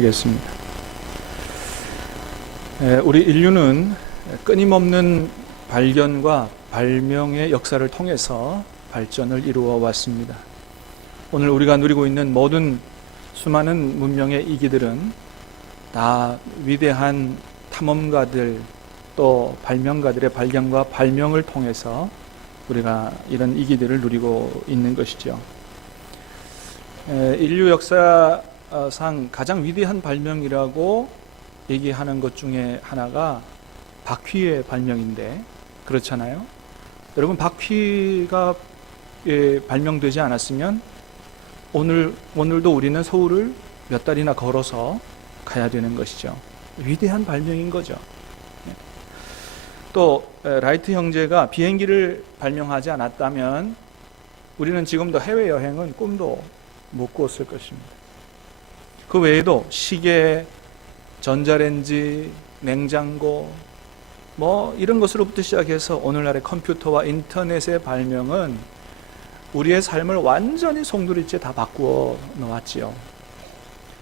하겠습니다. 우리 인류는 끊임없는 발견과 발명의 역사를 통해서 발전을 이루어 왔습니다. 오늘 우리가 누리고 있는 모든 수많은 문명의 이기들은 다 위대한 탐험가들 또 발명가들의 발견과 발명을 통해서 우리가 이런 이기들을 누리고 있는 것이죠. 인류 역사상 가장 위대한 발명이라고 얘기하는 것 중에 하나가 바퀴의 발명인데 그렇잖아요. 여러분, 바퀴가 발명되지 않았으면 오늘도 우리는 서울을 몇 달이나 걸어서 가야 되는 것이죠. 위대한 발명인 거죠. 또 라이트 형제가 비행기를 발명하지 않았다면 우리는 지금도 해외여행은 꿈도 못 꾸었을 것입니다. 그 외에도 시계, 전자레인지, 냉장고 이런 것으로부터 시작해서 오늘날의 컴퓨터와 인터넷의 발명은 우리의 삶을 완전히 송두리째 다 바꾸어 놓았지요.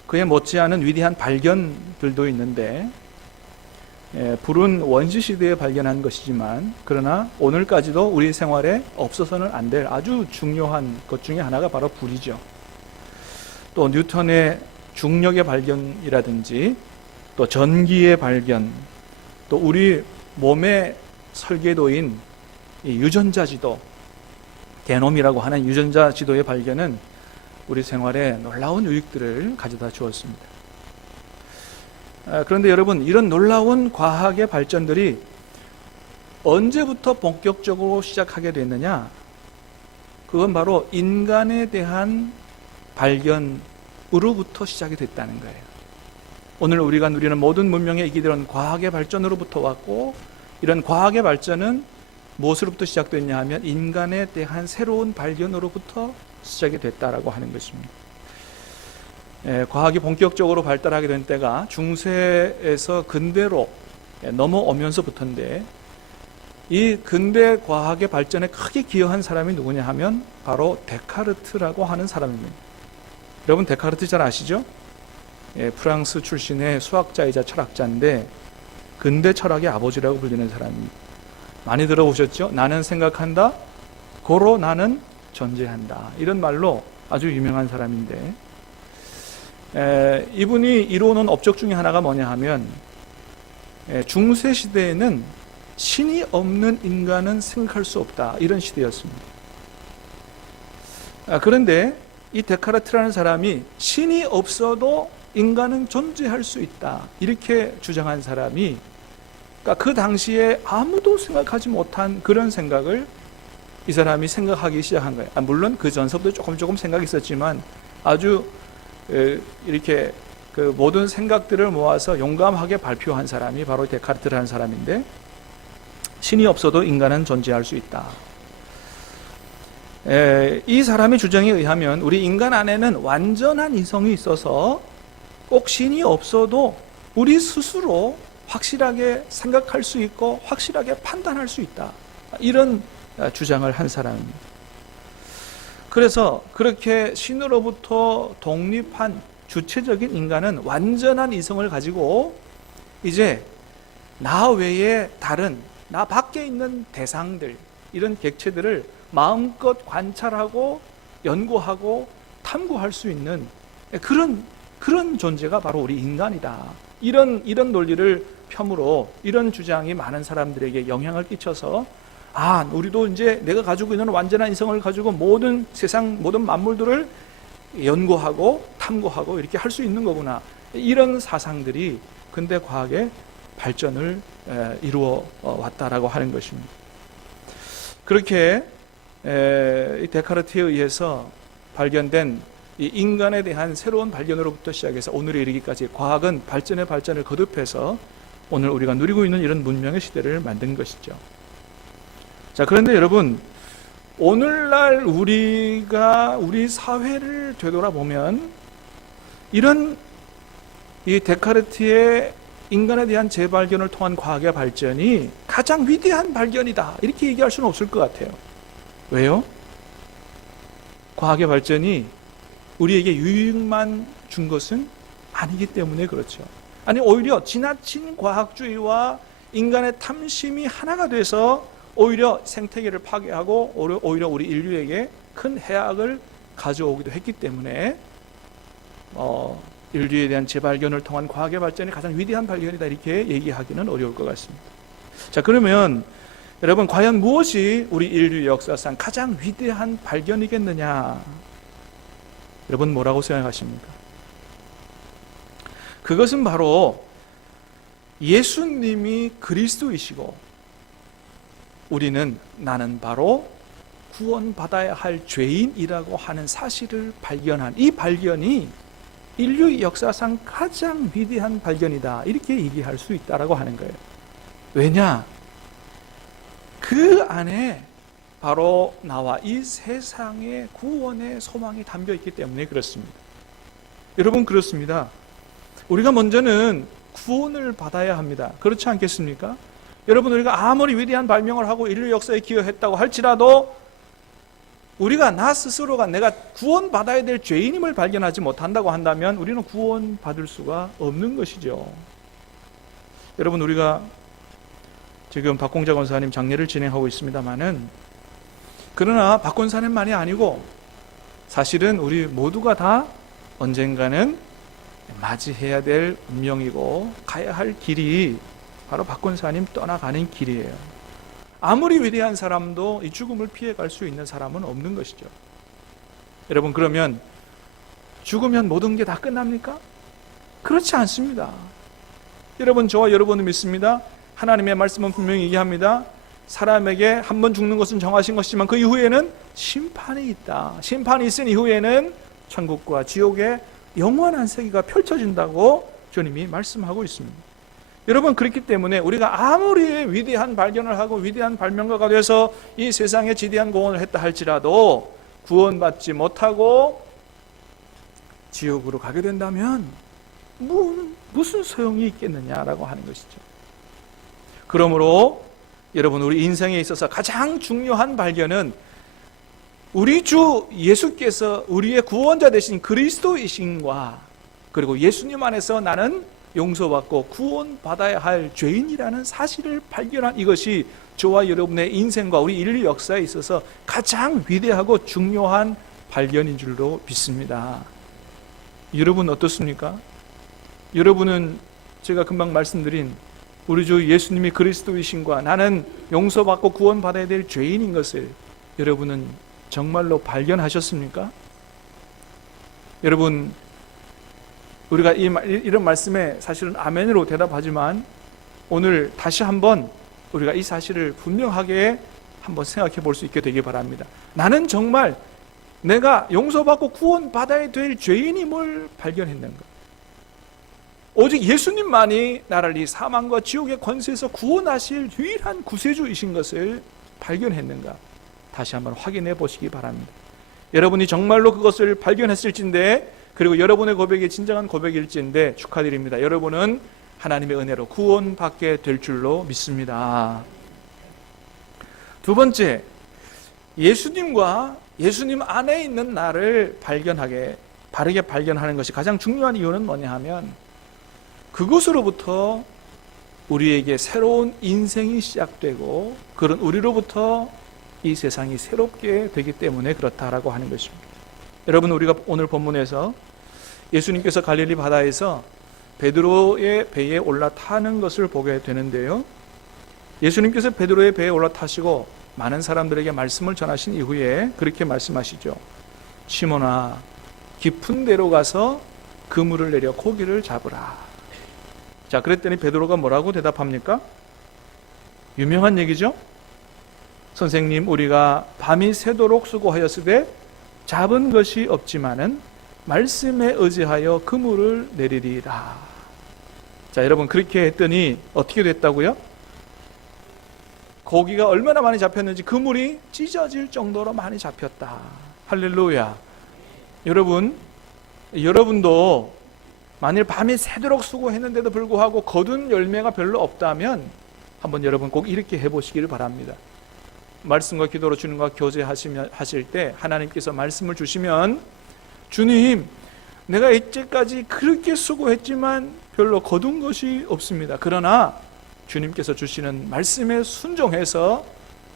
그에 못지않은 위대한 발견들도 있는데 불은 원시 시대에 발견한 것이지만 그러나 오늘까지도 우리 생활에 없어서는 안 될 아주 중요한 것 중에 하나가 바로 불이죠. 또 뉴턴의 중력의 발견이라든지 또 전기의 발견, 또 우리 몸의 설계도인 이 유전자지도, 게놈이라고 하는 유전자지도의 발견은 우리 생활에 놀라운 유익들을 가져다 주었습니다. 그런데 여러분, 이런 놀라운 과학의 발전들이 언제부터 본격적으로 시작하게 됐느냐? 그건 바로 인간에 대한 발견으로부터 시작이 됐다는 거예요. 오늘 우리가 누리는 모든 문명의 이기들은 과학의 발전으로부터 왔고, 이런 과학의 발전은 무엇으로부터 시작됐냐 하면 인간에 대한 새로운 발견으로부터 시작이 됐다라고 하는 것입니다. 과학이 본격적으로 발달하게 된 때가 중세에서 근대로 넘어오면서부터인데, 이 근대 과학의 발전에 크게 기여한 사람이 누구냐 하면 바로 데카르트라고 하는 사람입니다. 여러분, 데카르트 잘 아시죠? 프랑스 출신의 수학자이자 철학자인데 근대 철학의 아버지라고 불리는 사람입니다. 많이 들어보셨죠? 나는 생각한다, 고로 나는 존재한다. 이런 말로 아주 유명한 사람인데, 이분이 이루어놓은 업적 중에 하나가 뭐냐 하면 중세 시대에는 신이 없는 인간은 생각할 수 없다, 이런 시대였습니다. 그런데 이 데카르트라는 사람이 신이 없어도 인간은 존재할 수 있다, 이렇게 주장한 사람이, 그러니까 그 당시에 아무도 생각하지 못한 그런 생각을 이 사람이 생각하기 시작한 거예요. 물론 그 전서부터 조금 생각이 있었지만 아주 이렇게 그 모든 생각들을 모아서 용감하게 발표한 사람이 바로 데카르트라는 사람인데, 신이 없어도 인간은 존재할 수 있다. 이 사람의 주장에 의하면 우리 인간 안에는 완전한 이성이 있어서 꼭 신이 없어도 우리 스스로 확실하게 생각할 수 있고 확실하게 판단할 수 있다, 이런 주장을 한 사람입니다. 그래서 그렇게 신으로부터 독립한 주체적인 인간은 완전한 이성을 가지고 이제 나 외에 다른, 나 밖에 있는 대상들, 이런 객체들을 마음껏 관찰하고 연구하고 탐구할 수 있는 그런 존재가 바로 우리 인간이다. 이런 논리를 펴므로 이런 주장이 많은 사람들에게 영향을 끼쳐서, 우리도 이제 내가 가지고 있는 완전한 이성을 가지고 모든 세상 모든 만물들을 연구하고 탐구하고 이렇게 할 수 있는 거구나. 이런 사상들이 근대 과학의 발전을 이루어 왔다라고 하는 것입니다. 그렇게 이 데카르트에 의해서 발견된 이 인간에 대한 새로운 발견으로부터 시작해서 오늘에 이르기까지 과학은 발전의 발전을 거듭해서 오늘 우리가 누리고 있는 이런 문명의 시대를 만든 것이죠. 자, 그런데 여러분, 오늘날 우리 사회를 되돌아보면 이런 이 데카르트의 인간에 대한 재발견을 통한 과학의 발전이 가장 위대한 발견이다, 이렇게 얘기할 수는 없을 것 같아요. 왜요? 과학의 발전이 우리에게 유익만 준 것은 아니기 때문에 그렇죠. 아니 오히려 지나친 과학주의와 인간의 탐심이 하나가 돼서 오히려 생태계를 파괴하고 오히려 우리 인류에게 큰 해악을 가져오기도 했기 때문에 인류에 대한 재발견을 통한 과학의 발전이 가장 위대한 발견이다 이렇게 얘기하기는 어려울 것 같습니다. 자, 그러면 여러분 과연 무엇이 우리 인류 역사상 가장 위대한 발견이겠느냐? 여러분 뭐라고 생각하십니까? 그것은 바로 예수님이 그리스도이시고 나는 바로 구원받아야 할 죄인이라고 하는 사실을 발견한 이 발견이 인류 역사상 가장 위대한 발견이다 이렇게 얘기할 수 있다라고 하는 거예요. 왜냐? 그 안에 바로 나와 이 세상의 구원의 소망이 담겨 있기 때문에 그렇습니다. 여러분 그렇습니다. 우리가 먼저는 구원을 받아야 합니다. 그렇지 않겠습니까? 여러분 우리가 아무리 위대한 발명을 하고 인류 역사에 기여했다고 할지라도 우리가 나 스스로가 내가 구원받아야 될 죄인임을 발견하지 못한다고 한다면 우리는 구원받을 수가 없는 것이죠. 여러분 우리가 지금 박공자 권사님 장례를 진행하고 있습니다마는 그러나 박 권사님만이 아니고 사실은 우리 모두가 다 언젠가는 맞이해야 될 운명이고 가야 할 길이 바로 박 권사님 떠나가는 길이에요. 아무리 위대한 사람도 이 죽음을 피해갈 수 있는 사람은 없는 것이죠. 여러분 그러면 죽으면 모든 게 다 끝납니까? 그렇지 않습니다. 여러분 저와 여러분은 믿습니다. 하나님의 말씀은 분명히 얘기합니다. 사람에게 한 번 죽는 것은 정하신 것이지만 그 이후에는 심판이 있다. 심판이 있은 이후에는 천국과 지옥의 영원한 세계가 펼쳐진다고 주님이 말씀하고 있습니다. 여러분 그렇기 때문에 우리가 아무리 위대한 발견을 하고 위대한 발명가가 돼서 이 세상에 지대한 공헌을 했다 할지라도 구원받지 못하고 지옥으로 가게 된다면 무슨 소용이 있겠느냐라고 하는 것이죠. 그러므로 여러분 우리 인생에 있어서 가장 중요한 발견은 우리 주 예수께서 우리의 구원자 되신 그리스도이신과 그리고 예수님 안에서 나는 용서받고 구원받아야 할 죄인이라는 사실을 발견한 이것이 저와 여러분의 인생과 우리 인류 역사에 있어서 가장 위대하고 중요한 발견인 줄로 믿습니다. 여러분 어떻습니까? 여러분은 제가 금방 말씀드린 우리 주 예수님이 그리스도이신과 나는 용서받고 구원받아야 될 죄인인 것을 여러분은 정말로 발견하셨습니까? 여러분 우리가 이런 말씀에 사실은 아멘으로 대답하지만 오늘 다시 한번 우리가 이 사실을 분명하게 한번 생각해 볼 수 있게 되길 바랍니다. 나는 정말 내가 용서받고 구원받아야 될 죄인임을 발견했는가? 오직 예수님만이 나를 이 사망과 지옥의 권세에서 구원하실 유일한 구세주이신 것을 발견했는가? 다시 한번 확인해 보시기 바랍니다. 여러분이 정말로 그것을 발견했을진데 그리고 여러분의 고백이 진정한 고백일진데 축하드립니다. 여러분은 하나님의 은혜로 구원받게 될 줄로 믿습니다. 두 번째, 예수님과 예수님 안에 있는 나를 바르게 발견하는 것이 가장 중요한 이유는 뭐냐 하면 그것으로부터 우리에게 새로운 인생이 시작되고 그런 우리로부터 이 세상이 새롭게 되기 때문에 그렇다라고 하는 것입니다. 여러분 우리가 오늘 본문에서 예수님께서 갈릴리 바다에서 베드로의 배에 올라타는 것을 보게 되는데요. 예수님께서 베드로의 배에 올라타시고 많은 사람들에게 말씀을 전하신 이후에 그렇게 말씀하시죠. 시몬아, 깊은 데로 가서 그물을 내려 고기를 잡으라. 자, 그랬더니 베드로가 뭐라고 대답합니까? 유명한 얘기죠. 선생님, 우리가 밤이 새도록 수고하였으되 잡은 것이 없지만은 말씀에 의지하여 그물을 내리리라. 자, 여러분 그렇게 했더니 어떻게 됐다고요? 고기가 얼마나 많이 잡혔는지 그물이 찢어질 정도로 많이 잡혔다. 할렐루야. 여러분도 만일 밤이 새도록 수고했는데도 불구하고 거둔 열매가 별로 없다면 한번 여러분 꼭 이렇게 해보시기를 바랍니다. 말씀과 기도로 주님과 교제하실 때 하나님께서 말씀을 주시면 주님, 내가 이제까지 그렇게 수고했지만 별로 거둔 것이 없습니다. 그러나 주님께서 주시는 말씀에 순종해서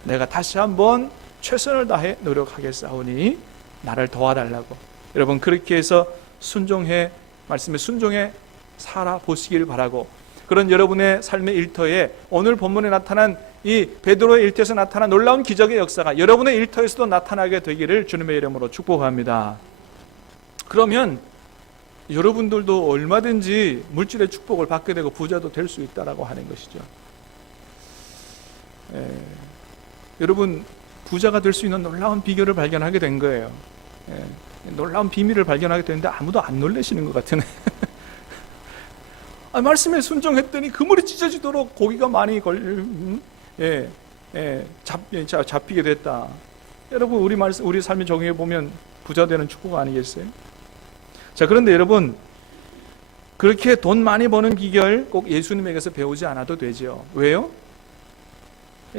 내가 다시 한번 최선을 다해 노력하겠사오니 나를 도와달라고. 여러분 그렇게 해서 말씀에 순종해 살아보시길 바라고, 그런 여러분의 삶의 일터에 오늘 본문에 나타난 이 베드로의 일터에서 나타난 놀라운 기적의 역사가 여러분의 일터에서도 나타나게 되기를 주님의 이름으로 축복합니다. 그러면 여러분들도 얼마든지 물질의 축복을 받게 되고 부자도 될 수 있다라고 하는 것이죠. 여러분 부자가 될 수 있는 놀라운 비결을 발견하게 된 거예요. 놀라운 비밀을 발견하게 됐는데 아무도 안 놀라시는 것 같으네. 말씀에 순종했더니 그물이 찢어지도록 고기가 많이 잡히게 됐다. 여러분 우리 삶을 적용해 보면 부자 되는 축복 아니겠어요? 자, 그런데 여러분 그렇게 돈 많이 버는 비결 꼭 예수님에게서 배우지 않아도 되죠. 왜요?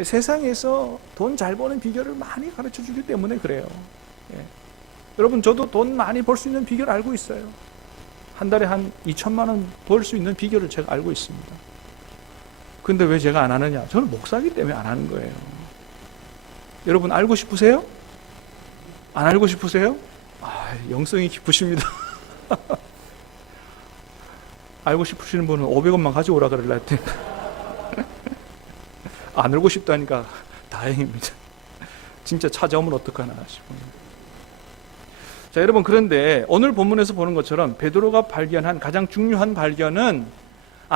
세상에서 돈 잘 버는 비결을 많이 가르쳐 주기 때문에 그래요. 여러분 저도 돈 많이 벌 수 있는 비결 알고 있어요. 한 달에 한 2천만 원 벌 수 있는 비결을 제가 알고 있습니다. 근데 왜 제가 안 하느냐? 저는 목사이기 때문에 안 하는 거예요. 여러분 알고 싶으세요? 안 알고 싶으세요? 영성이 깊으십니다. 알고 싶으시는 분은 500원만 가져오라 그러려 했더니 안 알고 싶다니까 다행입니다. 진짜 찾아오면 어떡하나 싶습니다. 자, 여러분 그런데 오늘 본문에서 보는 것처럼 베드로가 발견한 가장 중요한 발견은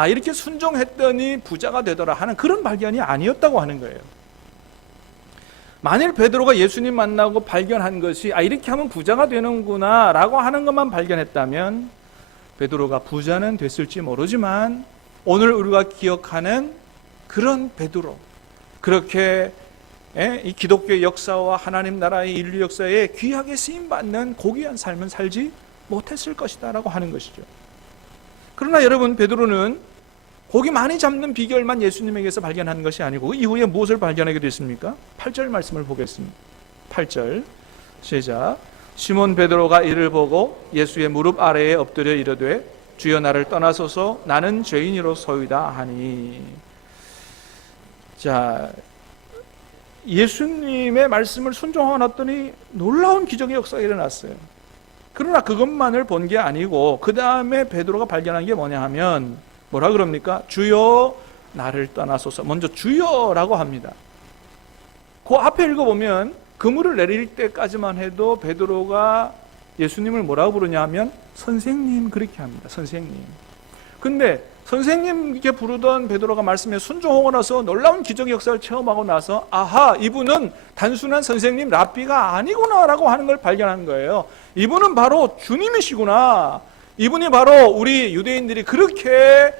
이렇게 순종했더니 부자가 되더라 하는 그런 발견이 아니었다고 하는 거예요. 만일 베드로가 예수님 만나고 발견한 것이 이렇게 하면 부자가 되는구나 라고 하는 것만 발견했다면 베드로가 부자는 됐을지 모르지만 오늘 우리가 기억하는 그런 베드로, 그렇게 이 기독교의 역사와 하나님 나라의 인류 역사에 귀하게 쓰임받는 고귀한 삶은 살지 못했을 것이다 라고 하는 것이죠. 그러나 여러분 베드로는 고기 많이 잡는 비결만 예수님에게서 발견한 것이 아니고 이후에 무엇을 발견하게 됐습니까? 8절 말씀을 보겠습니다. 8절 시작. 시몬 베드로가 이를 보고 예수의 무릎 아래에 엎드려 이르되 주여 나를 떠나소서 나는 죄인이로소이다 하니. 자, 예수님의 말씀을 순종하고 났더니 놀라운 기적의 역사가 일어났어요. 그러나 그것만을 본 게 아니고 그 다음에 베드로가 발견한 게 뭐냐 하면 뭐라 그럽니까? 주여 나를 떠나소서. 먼저 주여라고 합니다. 그 앞에 읽어보면 그물을 내릴 때까지만 해도 베드로가 예수님을 뭐라고 부르냐 하면 선생님 그렇게 합니다. 선생님. 근데 선생님 이렇게 부르던 베드로가 말씀에 순종하고 나서 놀라운 기적의 역사를 체험하고 나서 이분은 단순한 선생님 랍비가 아니구나 라고 하는 걸 발견한 거예요. 이분은 바로 주님이시구나. 이분이 바로 우리 유대인들이 그렇게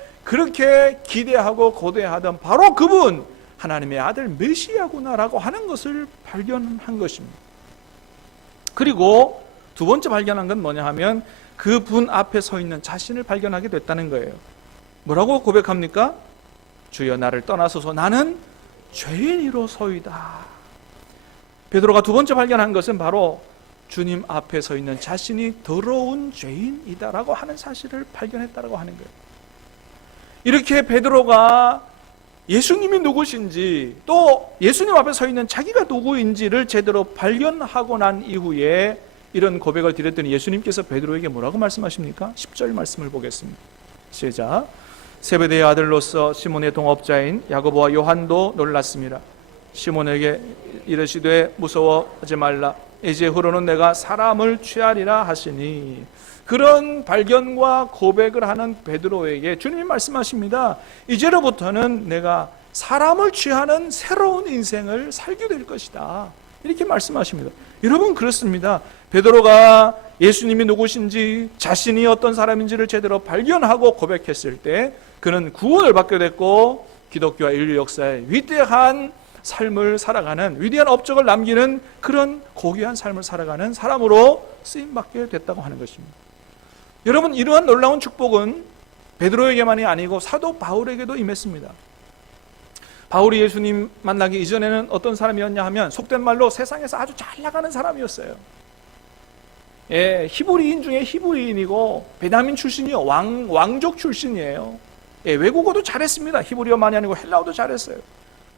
기대하고 고대하던 바로 그분, 하나님의 아들 메시아구나라고 하는 것을 발견한 것입니다. 그리고 두 번째 발견한 건 뭐냐 하면 그분 앞에 서 있는 자신을 발견하게 됐다는 거예요. 뭐라고 고백합니까? 주여 나를 떠나소서 나는 죄인이로소이다. 베드로가 두 번째 발견한 것은 바로 주님 앞에 서 있는 자신이 더러운 죄인이다라고 하는 사실을 발견했다라고 하는 거예요. 이렇게 베드로가 예수님이 누구신지 또 예수님 앞에 서 있는 자기가 누구인지를 제대로 발견하고 난 이후에 이런 고백을 드렸더니 예수님께서 베드로에게 뭐라고 말씀하십니까? 10절 말씀을 보겠습니다. 시작. 세베대의 아들로서 시몬의 동업자인 야고보와 요한도 놀랐습니다. 시몬에게 이르시되 무서워하지 말라. 이제 후로는 내가 사람을 취하리라 하시니. 그런 발견과 고백을 하는 베드로에게 주님이 말씀하십니다. 이제로부터는 내가 사람을 취하는 새로운 인생을 살게 될 것이다. 이렇게 말씀하십니다. 여러분 그렇습니다. 베드로가 예수님이 누구신지 자신이 어떤 사람인지를 제대로 발견하고 고백했을 때 그는 구원을 받게 됐고 기독교와 인류 역사의 위대한 삶을 살아가는, 위대한 업적을 남기는 그런 고귀한 삶을 살아가는 사람으로 쓰임받게 됐다고 하는 것입니다. 여러분 이러한 놀라운 축복은 베드로에게만이 아니고 사도 바울에게도 임했습니다. 바울이 예수님 만나기 이전에는 어떤 사람이었냐 하면 속된 말로 세상에서 아주 잘 나가는 사람이었어요. 예, 히브리인 중에 히브리인이고 베냐민 출신이요. 왕족 출신이에요. 예, 외국어도 잘했습니다. 히브리어만이 아니고 헬라어도 잘했어요.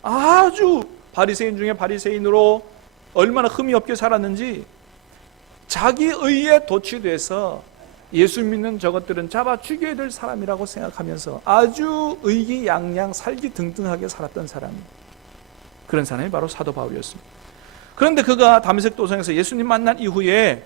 아주 바리새인 중에 바리새인으로 얼마나 흠이 없게 살았는지 자기 의에 도취돼서 예수 믿는 저것들은 잡아 죽여야 될 사람이라고 생각하면서 아주 의기양양 살기등등하게 살았던 사람이에요. 그런 사람이 바로 사도 바울이었습니다. 그런데 그가 다메섹 도성에서 예수님 만난 이후에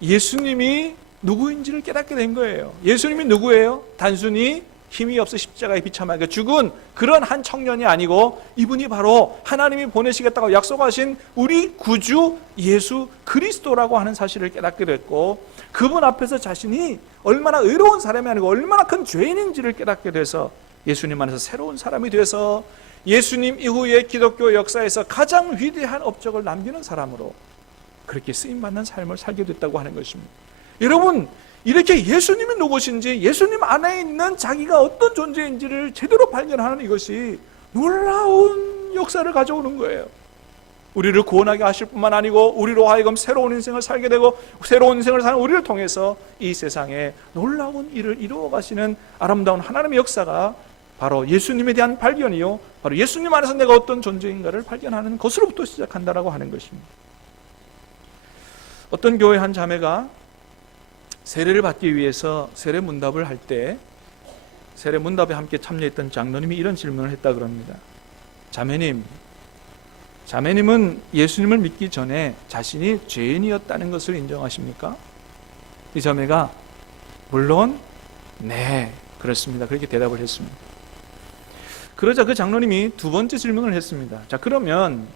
예수님이 누구인지를 깨닫게 된 거예요. 예수님이 누구예요? 단순히 힘이 없어 십자가에 비참하게 죽은 그런 한 청년이 아니고 이분이 바로 하나님이 보내시겠다고 약속하신 우리 구주 예수 그리스도라고 하는 사실을 깨닫게 됐고, 그분 앞에서 자신이 얼마나 의로운 사람이 아니고 얼마나 큰 죄인인지를 깨닫게 돼서 예수님 안에서 새로운 사람이 돼서 예수님 이후에 기독교 역사에서 가장 위대한 업적을 남기는 사람으로 그렇게 쓰임받는 삶을 살게 됐다고 하는 것입니다. 여러분, 이렇게 예수님이 누구신지, 예수님 안에 있는 자기가 어떤 존재인지를 제대로 발견하는 이것이 놀라운 역사를 가져오는 거예요. 우리를 구원하게 하실 뿐만 아니고 우리로 하여금 새로운 인생을 살게 되고 새로운 인생을 사는 우리를 통해서 이 세상에 놀라운 일을 이루어 가시는 아름다운 하나님의 역사가 바로 예수님에 대한 발견이요, 바로 예수님 안에서 내가 어떤 존재인가를 발견하는 것으로부터 시작한다라고 하는 것입니다. 어떤 교회 한 자매가 세례를 받기 위해서 세례 문답을 할 때 세례 문답에 함께 참여했던 장로님이 이런 질문을 했다 그럽니다. 자매님은 예수님을 믿기 전에 자신이 죄인이었다는 것을 인정하십니까? 이 자매가 물론 네, 그렇습니다. 그렇게 대답을 했습니다. 그러자 그 장로님이 두 번째 질문을 했습니다. 자, 그러면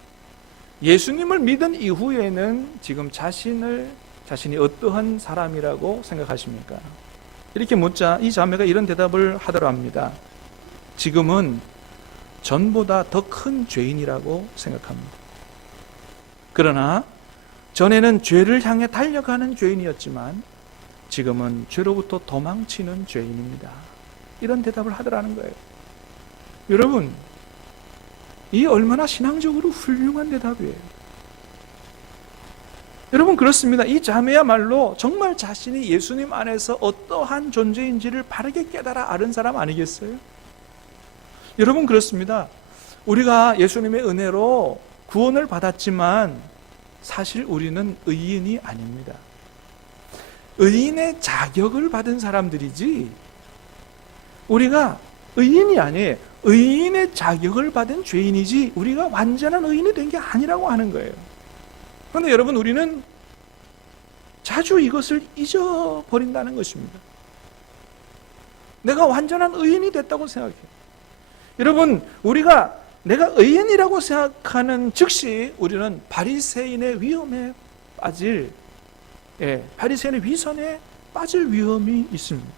예수님을 믿은 이후에는 지금 자신이 어떠한 사람이라고 생각하십니까? 이렇게 묻자 이 자매가 이런 대답을 하더랍니다. 지금은 전보다 더 큰 죄인이라고 생각합니다. 그러나 전에는 죄를 향해 달려가는 죄인이었지만 지금은 죄로부터 도망치는 죄인입니다. 이런 대답을 하더라는 거예요. 여러분, 이 얼마나 신앙적으로 훌륭한 대답이에요. 여러분, 그렇습니다. 이 자매야말로 정말 자신이 예수님 안에서 어떠한 존재인지를 바르게 깨달아 아는 사람 아니겠어요? 여러분, 그렇습니다. 우리가 예수님의 은혜로 구원을 받았지만 사실 우리는 의인이 아닙니다. 의인의 자격을 받은 사람들이지 우리가 의인이 아니에요. 의인의 자격을 받은 죄인이지 우리가 완전한 의인이 된 게 아니라고 하는 거예요. 그런데 여러분, 우리는 자주 이것을 잊어버린다는 것입니다. 내가 완전한 의인이 됐다고 생각해요. 여러분, 우리가 내가 의인이라고 생각하는 즉시 우리는 바리새인의 위험에 빠질, 바리새인의 위선에 빠질 위험이 있습니다.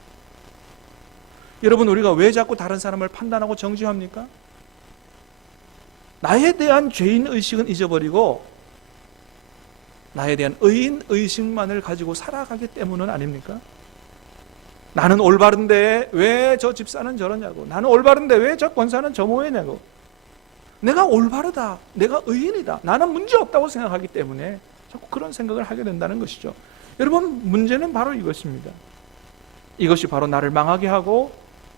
여러분, 우리가 왜 자꾸 다른 사람을 판단하고 정죄합니까? 나에 대한 죄인 의식은 잊어버리고 나에 대한 의인 의식만을 가지고 살아가기 때문은 아닙니까? 나는 올바른데 왜 저 집사는 저러냐고, 나는 올바른데 왜 저 권사는 저 모양이냐고. 내가 올바르다, 내가 의인이다, 나는 문제없다고 생각하기 때문에 자꾸 그런 생각을 하게 된다는 것이죠. 여러분, 문제는 바로 이것입니다. 이것이 바로 나를 망하게 하고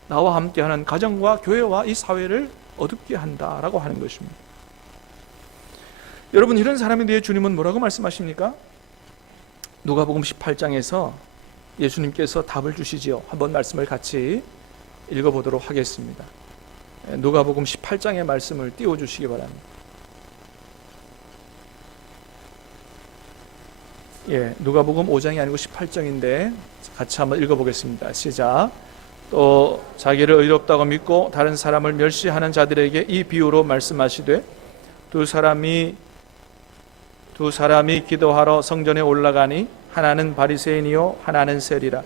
나와 함께하는 가정과 교회와 이 사회를 어둡게 한다라고 하는 것입니다. 여러분, 이런 사람에 대해 주님은 뭐라고 말씀하십니까? 누가복음 18장에서 예수님께서 답을 주시지요. 한번 말씀을 같이 읽어보도록 하겠습니다. 누가복음 18장의 말씀을 띄워주시기 바랍니다. 누가복음 5장이 아니고 18장인데 같이 한번 읽어보겠습니다. 시작. 또 자기를 의롭다고 믿고 다른 사람을 멸시하는 자들에게 이 비유로 말씀하시되 두 사람이 기도하러 성전에 올라가니 하나는 바리새인이요 하나는 세리라.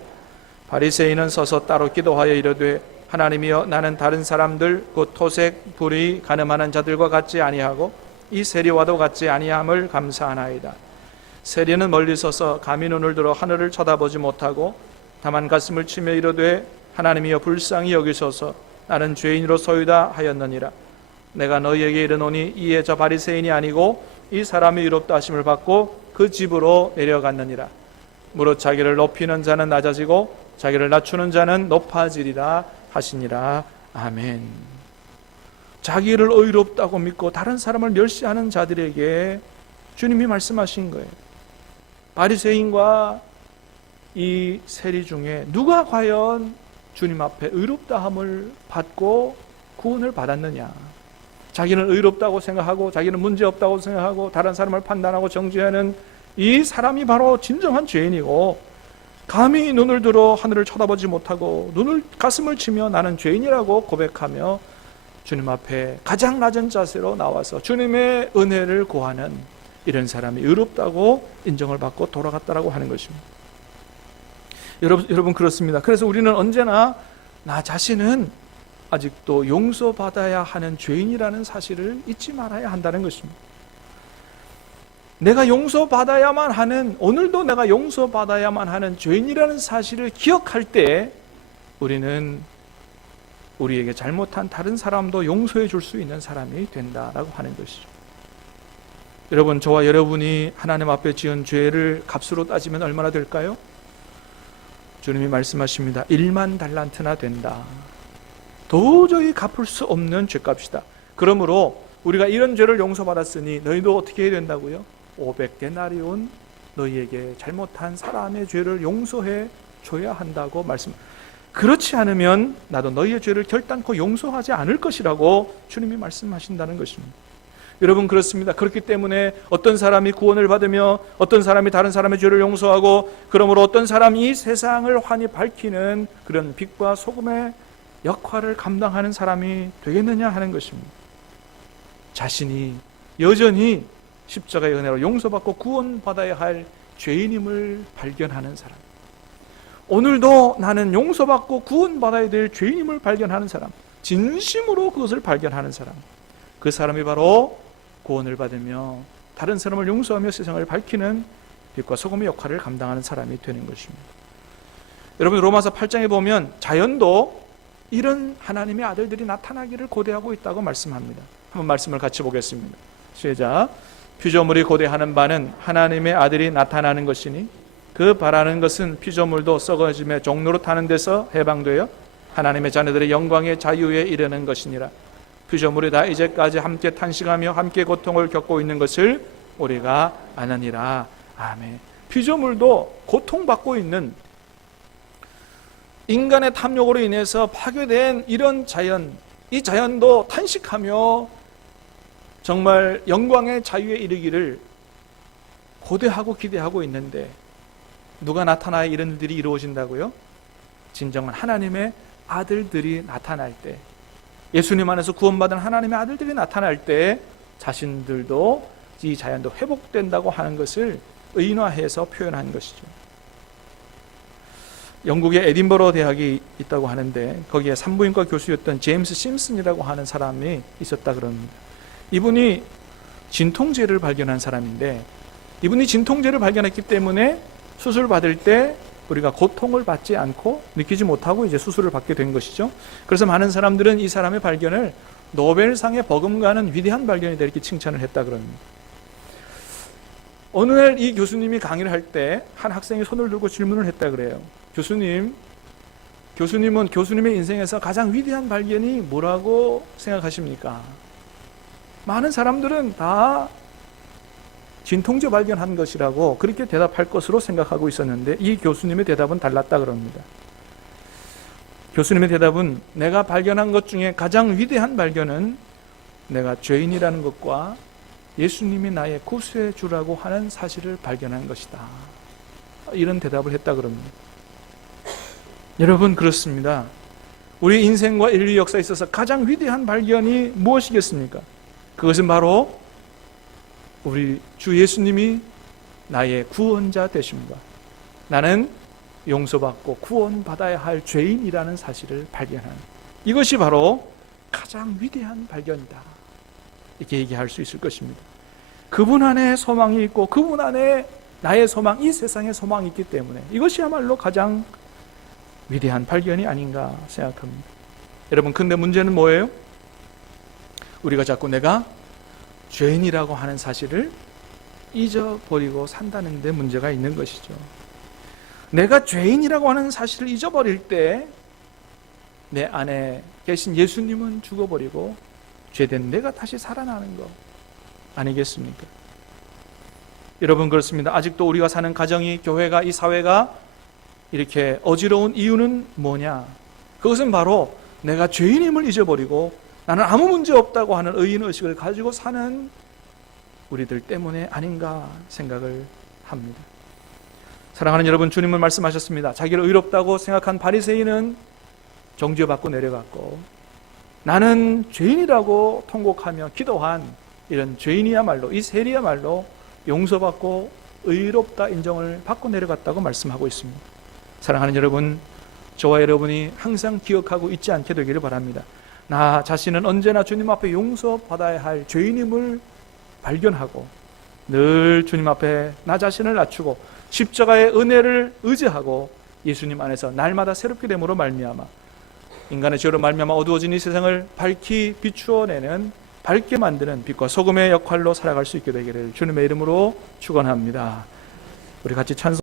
바리새인은 서서 따로 기도하여 이르되 하나님이여, 나는 다른 사람들 곧 토색, 불의, 간음하는 자들과 같지 아니하고 이 세리와도 같지 아니함을 감사하나이다. 세리는 멀리 서서 감히 눈을 들어 하늘을 쳐다보지 못하고 다만 가슴을 치며 이르되 하나님이여, 불쌍히 여기소서, 나는 죄인으로소이다 하였느니라. 내가 너희에게 이르노니 이에 저 바리새인이 아니고 이 사람이 의롭다 하심을 받고 그 집으로 내려갔느니라. 무릇 자기를 높이는 자는 낮아지고 자기를 낮추는 자는 높아지리라 하시니라. 아멘. 자기를 의롭다고 믿고 다른 사람을 멸시하는 자들에게 주님이 말씀하신 거예요. 바리새인과 이 세리 중에 누가 과연 주님 앞에 의롭다함을 받고 구원을 받았느냐. 자기는 의롭다고 생각하고 자기는 문제없다고 생각하고 다른 사람을 판단하고 정죄하는 이 사람이 바로 진정한 죄인이고, 감히 눈을 들어 하늘을 쳐다보지 못하고 가슴을 치며 나는 죄인이라고 고백하며 주님 앞에 가장 낮은 자세로 나와서 주님의 은혜를 구하는 이런 사람이 의롭다고 인정을 받고 돌아갔다라고 하는 것입니다. 여러분 그렇습니다. 그래서 우리는 언제나 나 자신은 아직도 용서받아야 하는 죄인이라는 사실을 잊지 말아야 한다는 것입니다. 내가 용서받아야만 하는, 오늘도 내가 용서받아야만 하는 죄인이라는 사실을 기억할 때 우리는 우리에게 잘못한 다른 사람도 용서해 줄 수 있는 사람이 된다라고 하는 것이죠. 여러분, 저와 여러분이 하나님 앞에 지은 죄를 값으로 따지면 얼마나 될까요? 주님이 말씀하십니다. 1만 달란트나 된다. 도저히 갚을 수 없는 죄값이다. 그러므로 우리가 이런 죄를 용서받았으니 너희도 어떻게 해야 된다고요? 500데나리온 너희에게 잘못한 사람의 죄를 용서해 줘야 한다고 그렇지 않으면 나도 너희의 죄를 결단코 용서하지 않을 것이라고 주님이 말씀하신다는 것입니다. 여러분 그렇습니다. 그렇기 때문에 어떤 사람이 구원을 받으며 어떤 사람이 다른 사람의 죄를 용서하고, 그러므로 어떤 사람이 이 세상을 환히 밝히는 그런 빛과 소금의 역할을 감당하는 사람이 되겠느냐 하는 것입니다. 자신이 여전히 십자가의 은혜로 용서받고 구원받아야 할 죄인임을 발견하는 사람, 오늘도 나는 용서받고 구원받아야 될 죄인임을 발견하는 사람, 진심으로 그것을 발견하는 사람, 그 사람이 바로 구원을 받으며 다른 사람을 용서하며 세상을 밝히는 빛과 소금의 역할을 감당하는 사람이 되는 것입니다. 여러분, 로마서 8장에 보면 자연도 이런 하나님의 아들들이 나타나기를 고대하고 있다고 말씀합니다. 한번 말씀을 같이 보겠습니다. 시작. 피조물이 고대하는 바는 하나님의 아들이 나타나는 것이니 그 바라는 것은 피조물도 썩어짐의 종로로 타는 데서 해방되어 하나님의 자녀들의 영광의 자유에 이르는 것이니라. 피조물이 다 이제까지 함께 탄식하며 함께 고통을 겪고 있는 것을 우리가 아느니라. 아멘. 피조물도 고통받고 있는, 인간의 탐욕으로 인해서 파괴된 이런 자연, 이 자연도 탄식하며 정말 영광의 자유에 이르기를 고대하고 기대하고 있는데 누가 나타나야 이런 일들이 이루어진다고요? 진정한 하나님의 아들들이 나타날 때, 예수님 안에서 구원받은 하나님의 아들들이 나타날 때 자신들도 이 자연도 회복된다고 하는 것을 의인화해서 표현한 것이죠. 영국의 에딘버러 대학이 있다고 하는데 거기에 산부인과 교수였던 제임스 심슨이라고 하는 사람이 있었다 그럽니다. 이분이 진통제를 발견한 사람인데, 이분이 진통제를 발견했기 때문에 수술 받을 때 우리가 고통을 받지 않고 느끼지 못하고 이제 수술을 받게 된 것이죠. 그래서 많은 사람들은 이 사람의 발견을 노벨상에 버금가는 위대한 발견이다 이렇게 칭찬을 했다 그럽니다. 어느 날 이 교수님이 강의를 할 때 한 학생이 손을 들고 질문을 했다 그래요. 교수님은 교수님의 인생에서 가장 위대한 발견이 뭐라고 생각하십니까? 많은 사람들은 다 진통제 발견한 것이라고 그렇게 대답할 것으로 생각하고 있었는데 이 교수님의 대답은 달랐다 그럽니다. 교수님의 대답은 내가 발견한 것 중에 가장 위대한 발견은 내가 죄인이라는 것과 예수님이 나의 구수해 주라고 하는 사실을 발견한 것이다. 이런 대답을 했다 그럽니다. 여러분 그렇습니다. 우리 인생과 인류 역사에 있어서 가장 위대한 발견이 무엇이겠습니까? 그것은 바로 우리 주 예수님이 나의 구원자 되심과 나는 용서받고 구원받아야 할 죄인이라는 사실을 발견하는, 이것이 바로 가장 위대한 발견이다 이렇게 얘기할 수 있을 것입니다. 그분 안에 소망이 있고 그분 안에 나의 소망, 이 세상의 소망이 있기 때문에 이것이야말로 가장 위대한 발견이 아닌가 생각합니다. 여러분 근데 문제는 뭐예요? 우리가 자꾸 내가 죄인이라고 하는 사실을 잊어버리고 산다는 데 문제가 있는 것이죠. 내가 죄인이라고 하는 사실을 잊어버릴 때 내 안에 계신 예수님은 죽어버리고 죄된 내가 다시 살아나는 거 아니겠습니까? 여러분, 그렇습니다. 아직도 우리가 사는 가정이, 교회가, 이 사회가 이렇게 어지러운 이유는 뭐냐? 그것은 바로 내가 죄인임을 잊어버리고 나는 아무 문제 없다고 하는 의인의식을 가지고 사는 우리들 때문에 아닌가 생각을 합니다. 사랑하는 여러분, 주님은 말씀하셨습니다. 자기를 의롭다고 생각한 바리새인은 정죄받고 내려갔고, 나는 죄인이라고 통곡하며 기도한 이런 죄인이야말로, 이 세리야말로 용서받고 의롭다 인정을 받고 내려갔다고 말씀하고 있습니다. 사랑하는 여러분, 저와 여러분이 항상 기억하고 잊지 않게 되기를 바랍니다. 나 자신은 언제나 주님 앞에 용서받아야 할 죄인임을 발견하고 늘 주님 앞에 나 자신을 낮추고 십자가의 은혜를 의지하고 예수님 안에서 날마다 새롭게 됨으로 말미암아 인간의 죄로 말미암아 어두워진 이 세상을 밝히 비추어내는, 밝게 만드는 빛과 소금의 역할로 살아갈 수 있게 되기를 주님의 이름으로 축원합니다. 우리 같이 찬송